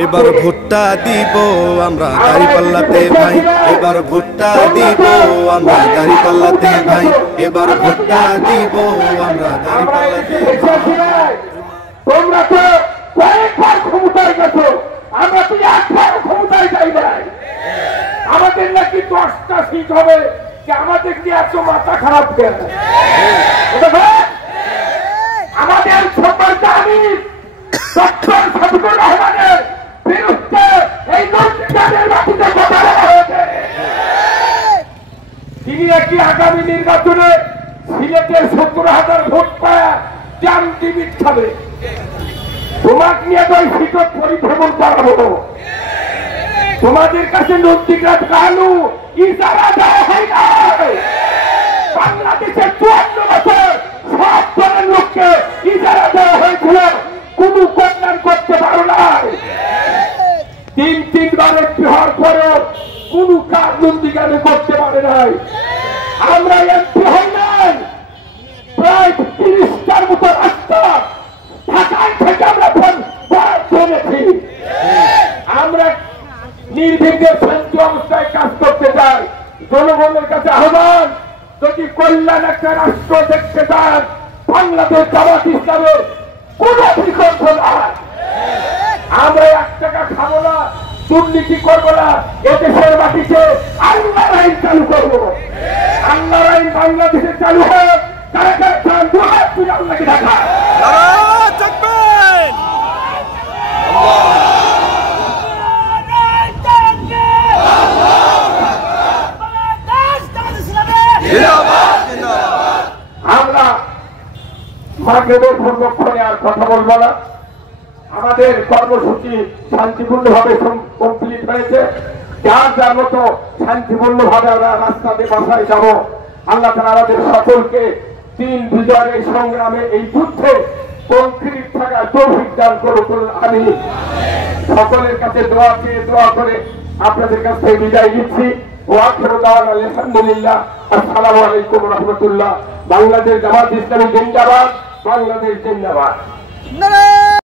এবার ভোটটা দিব আমরা দাঁড়িপাল্লাতে ভাই, এবার ভোটটা দিব আমরা দাঁড়িপাল্লাতে ভাই, এবার ভোটটা দিব আমরা দাঁড়িপাল্লাতে। তোমরা তো কয়েকবার ক্ষমতায় গেছো, আমরা তো একবার ক্ষমতায় যাই নাই। আমাদের নাকি 10টা সিট হবে, আমাদের কি এত মাথা খারাপ কেন? আমাদের সম্মানিত আমির ডক্টর শফিকুর রহমানের বিরুদ্ধে এই নন্দীগ্রামের মাটিতে কথা বলা হয়েছে। তিনি নাকি আগামী নির্বাচনে সিলেটের 70,000 ভোট পায় জান টিভিট খাবে। তোমাকে নিয়ে তো সিটত পরিভ্রমণ করাবো। তোমাদের কাছে নন্দীগ্রাম কালু ইজারা দেওয়া হয় না। বাংলাদেশের 54 বছর সব ধরনের লোককে ইজারা দেওয়া হয়েছিল, কোন কল্যাণ করতে পারো না। 3-3বার এমপি হওয়ার পরেও কোন কাজ নন্দীগ্রামে করতে পারে নাই। আমরা এমপি হই নাই, প্রায় 30টার মতো রাস্তা ঢাকায় থেকে আমরা ধরেছি। আমরা নির্বিঘ্নে শান্তি অবস্থায় কাজ করতে চাই। জনগণের কাছে আহ্বান, যদি কল্যাণ একটা রাষ্ট্র দেখতে চান, বাংলাদেশ জামাত ইসলামের কোন বিকল্প নাই। আমরা 1 টাকা খাবো না, দুর্নীতি করবো না, এদেশের মাটিতে আল্লাহর আইন চালু করবো। আল্লাহর আইন বাংলাদেশে চালু হোক, তারা চান আল্লাহকে দেখা। আমরা মাগরিবের পূর্বক্ষণে আর কথা বলবো না। আমাদের কর্মসূচি শান্তিপূর্ণভাবে কমপ্লিট হয়েছে। যার যার মতো শান্তিপূর্ণভাবে আমরা রাস্তাতে বাসায় যাব। আল্লাহ তাআলা আমাদের সকলকে 3 বিজয়ের এই সংগ্রামে, এই যুদ্ধে কংক্রিট থাকার তৌফিক দান করুন। আমি সকলের কাছে দোয়া করে আপনাদের কাছ থেকে বিদায় নিচ্ছি। আলহামদুলিল্লাহ, আসসালামু আলাইকুম ওয়া রাহমাতুল্লাহ। বাংলাদেশ জামাত ইসলামী জিন্দাবাদ, বাংলাদেশ জিন্দাবাদ।